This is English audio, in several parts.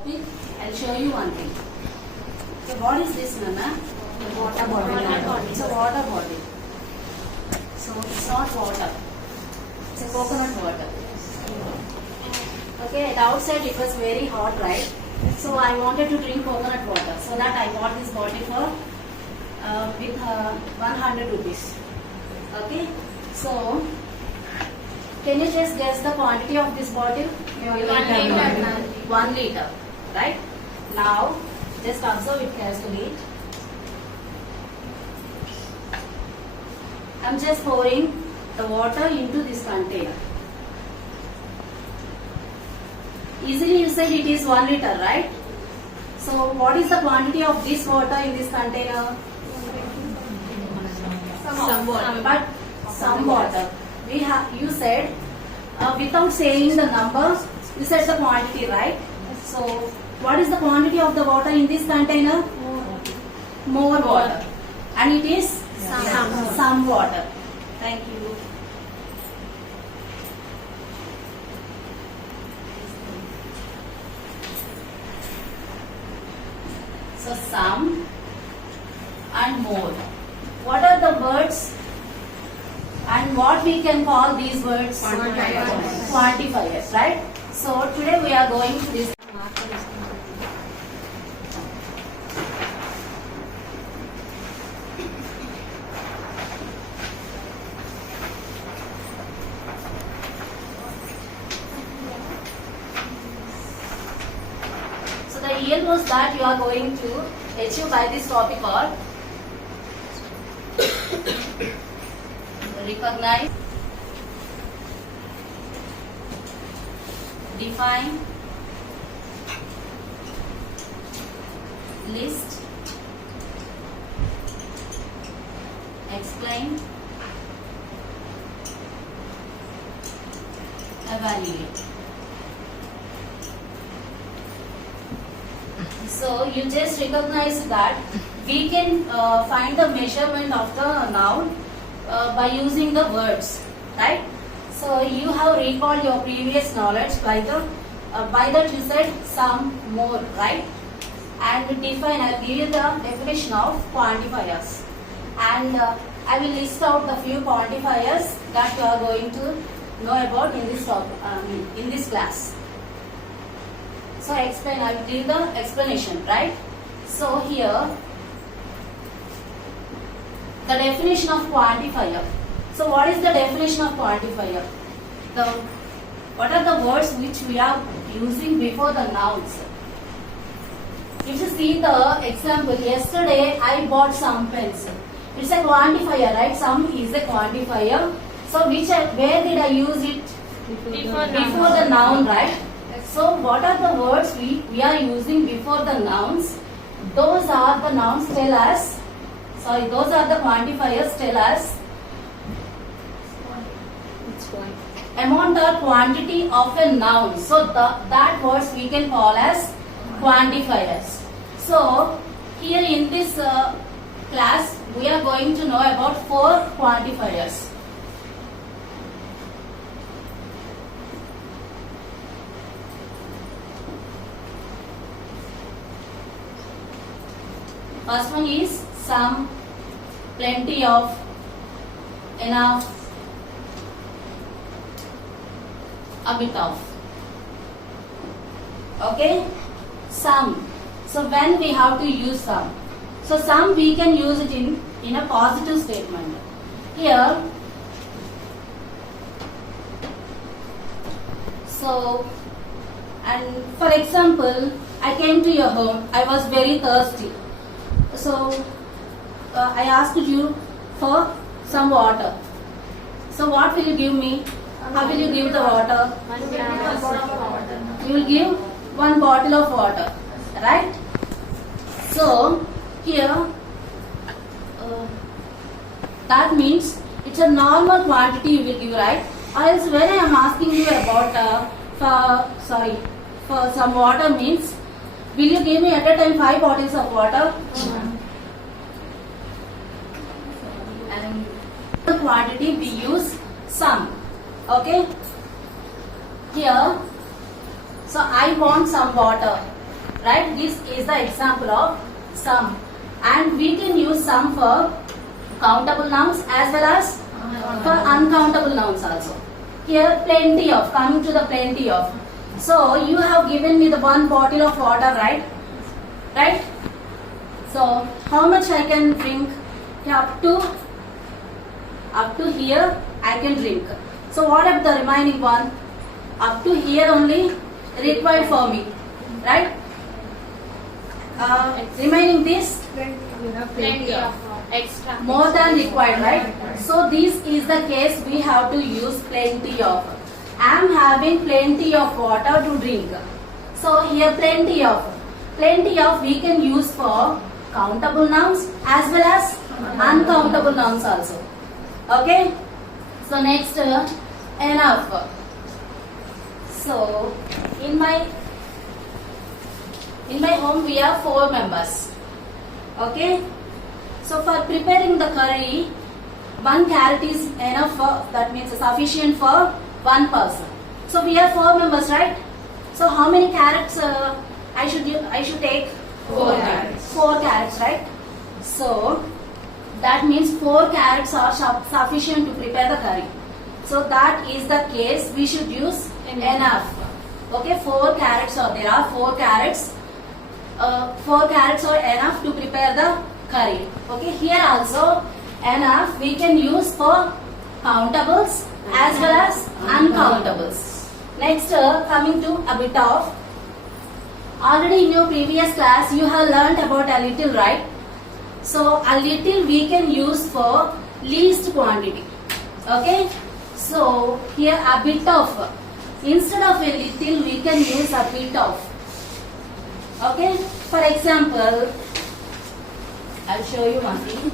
topic, I'll show you one thing. Okay, what is this, Nana? Water bottle. It's a water bottle. So it's not water. It's a coconut water. Okay, at outside it was very hot, right? So I wanted to drink coconut water. So that I bought this bottle for with 100 rupees. Okay, so can you just guess the quantity of this bottle? 1 liter, right? Now just observe it carefully. I'm just pouring the water into this container. Easily you said it is 1 liter, right? So what is the quantity of this water in this container? Some water. But some water. You said without saying the number, you said the quantity, right? So what is the quantity of the water in this container? More water. And it is some water. Thank you. So some and more. What are the words and what we can call these words? Quantifiers, right? So today we are going to this. So the year was that you are going to achieve by this topic called recognize, define, list, explain, evaluate. So you just recognize that we can find the measurement of the noun by using the words, right? So you have recalled your previous knowledge by that you said some, more, right? And define, I will give you the definition of quantifiers, and I will list out the few quantifiers that you are going to know about in this topic, in this class. So explain, I will give the explanation, right? So here the definition of quantifier. So what is the definition of quantifier? What are the words which we are using before the nouns? If you see the example, yesterday I bought some pens. It's a quantifier, right? Some is a quantifier. So where did I use it? Before the noun, right? So what are the words we are using before the nouns? Those are the nouns tell us. Sorry, those are the quantifiers tell us amount or quantity of a noun. So that words we can call as quantifiers. So here in this class we are going to know about 4 quantifiers. First one is some, plenty of, enough, a bit of. Okay? Some. So when we have to use some? So some we can use it in a positive statement. Here, so, and for example, I came to your home, I was very thirsty. So I asked you for some water. So what will you give me? How will you give the water? You will give 1 bottle of water, right? So here that means it's a normal quantity you will give, right? Or else when I am asking you about for some water means, will you give me at a time 5 bottles of water? And the quantity we use some. Okay? Here, so I want some water. right? This is the example of some, and we can use some for countable nouns as well as for uncountable nouns also. Here plenty of, coming to the plenty of. So you have given me the one bottle of water, right? Right? So how much I can drink? Up to here I can drink. So what about the remaining one? Up to here only required for me, right? Remaining this Plenty of extra. more than required, right? So this is the case we have to use plenty of. I am having plenty of water to drink. So here plenty of we can use for countable nouns as well as uncountable nouns also. Okay? So next, enough. So in my home we have 4 members. Okay? So for preparing the curry, 1 carrot is enough for, that means sufficient for 1 person. So we have 4 members, right? So how many carrots I should take? 4 carrots. 4 carrots, right? So that means 4 carrots are sufficient to prepare the curry. So that is the case we should use enough. Okay, 4 carrots are there are 4 carrots. 4 carrots are enough to prepare the curry. Okay, here also enough we can use for countables as well as uncountables. Next, coming to a bit of. Already in your previous class you have learnt about a little, right? So a little we can use for least quantity. Okay? So here a bit of. Instead of a little we can use a bit of. Okay? For example, I'll show you one thing.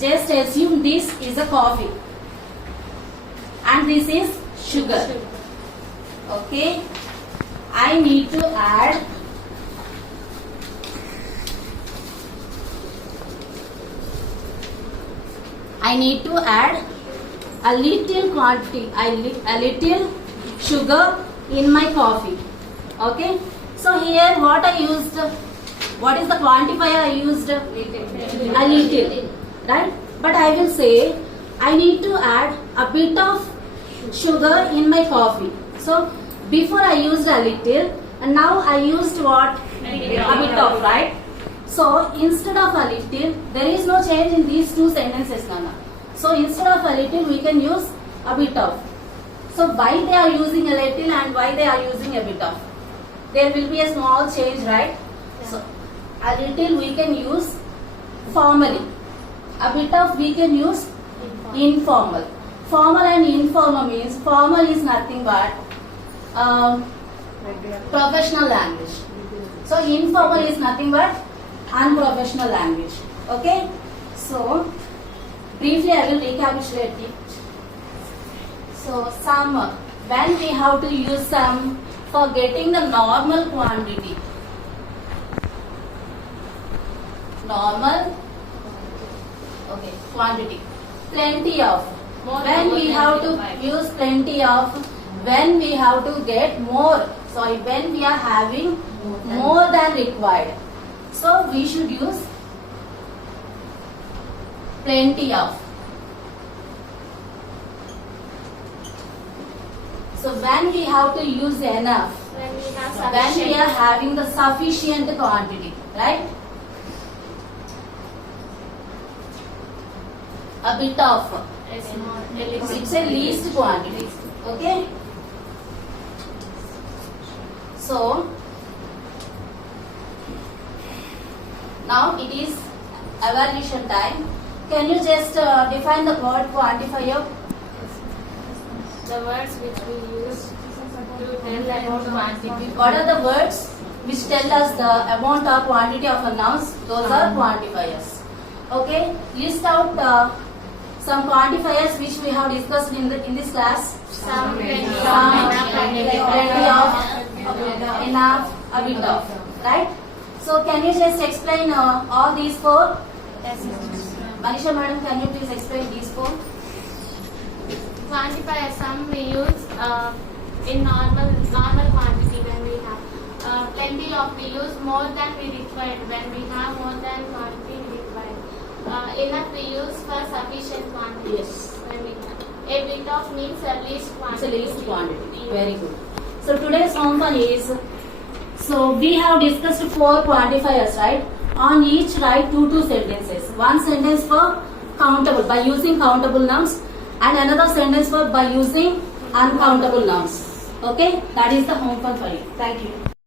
Just assume this is a coffee and this is sugar. Okay? I need to add a little quantity, a little sugar in my coffee. Okay? So here what I used, what is the quantifier I used? A little. Right? But I will say I need to add a bit of sugar in my coffee. So before I used a little and now I used what? A bit of, right? So instead of a little, there is no change in these 2 sentences, Nana. So instead of a little we can use a bit of. So why they are using a little and why they are using a bit of? There will be a small change, right? So a little we can use formally. A bit of we can use informal. Formal and informal means formal is nothing but professional language. So informal is nothing but unprofessional language. Okay? So briefly I will recapitulate it. So some, when we have to use some for getting the normal quantity. Normal quantity. Plenty of. When we have to use plenty of, when we have to get more, sorry, when we are having more than required. So we should use plenty of. So when we have to use enough, when we are having the sufficient quantity, right? A bit of. It's a least quantity. Okay? So now it is evaluation time. Can you just define the word quantifier? The words which we use to tell about quantity. What are the words which tell us the amount or quantity of a nouns? Those are quantifiers. Okay? List out some quantifiers which we have discussed in this class. Some, plenty of, Plenty of, enough, a bit of. Right? So can you just explain all these 4? Yes. Manisha madam, can you please explain these four? Quantifiers, some we use in normal quantity when we have plenty of, we use more than we required when we have more than quantity we required. Enough we use for sufficient quantity. Yes. When we have. A bit of means a least It's quantity. a least quantity. Very good. So today's homework is, so we have discussed 4 quantifiers, right? On each write 2 sentences. One sentence for countable by using countable nouns and another sentence for by using uncountable nouns. Okay? That is the homework for you. Thank you.